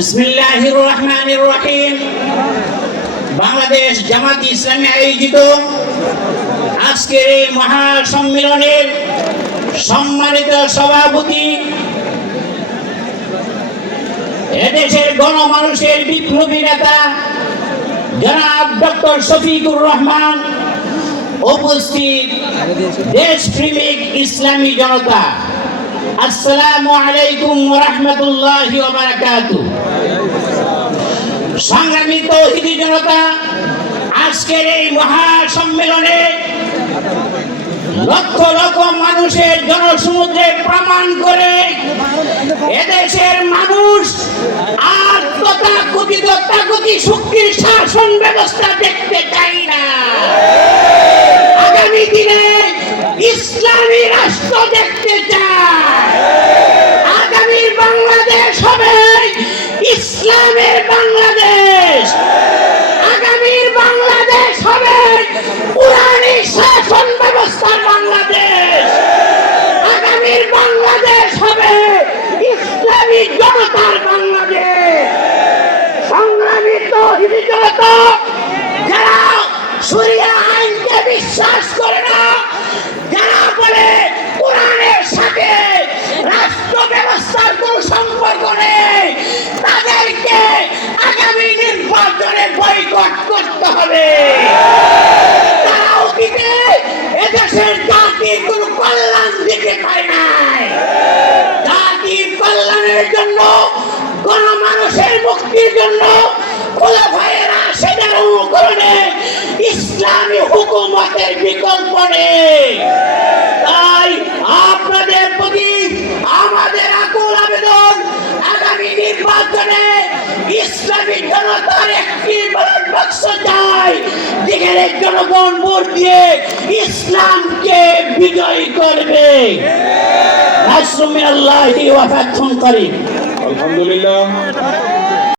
বিসমিল্লাহির রহমানির রহিম। বাংলাদেশ জামাত ইসলামী আয়োজিত আজকের এই মহা সম্মেলনের সম্মানিত সভাপতি এদেশের গণমানুষের বিপ্লবী নেতা জনাব ডক্টর শফিকুর রহমান, উপস্থিত দেশপ্রেমিক ইসলামী জনতা। আসসালামু আলাইকুম রহমতুল্লাহি সংগ্রামী তৌহিদি জনতা, আজকের এই মহা সম্মেলনে লক্ষ লক্ষ মানুষের জনসমুদ্রে প্রমাণ করে এদেশের মানুষ আর তথাকথিত তাগতি শক্তির শাসন ব্যবস্থা দেখতে চাই না। আগামী দিনে ইসলামী রাষ্ট্র দেখতে চায়। আগামী বাংলাদেশ হবে ইসলামের বাংলাদেশ আগামীর বাংলাদেশ হবে পুরানি শাসন ব্যবস্থার বাংলাদেশ আগামীর বাংলাদেশ হবে ইসলামী জনতার বাংলাদেশ তহিদি জনতা বিশ্বাস করে না যারা বলে কোরআনের সাথে রাষ্ট্র ব্যবস্থার কোন সম্পর্ক নেই তাদেরকে আগামী নির্বাচনে বয়কট করতে হবে তারা অতীতে এদেশের জাতির কোন কল্যাণ দিতে পারে নাই কল্যাণের জন্য গণমানুষের মুক্তির জন্য ইসলামী হুকুমতের বিকল্প নেই। তাই আপনাদের প্রতি আমাদের আকুল আবেদন, আগামী নির্বাচনে ইসলামী জনতার একটি ব্যালট বাক্স চাই। যেখানে জনগণ ভোট দিয়ে ইসলামকে বিজয় করবে। ফাতহুন আলহামদুলিল্লাহ।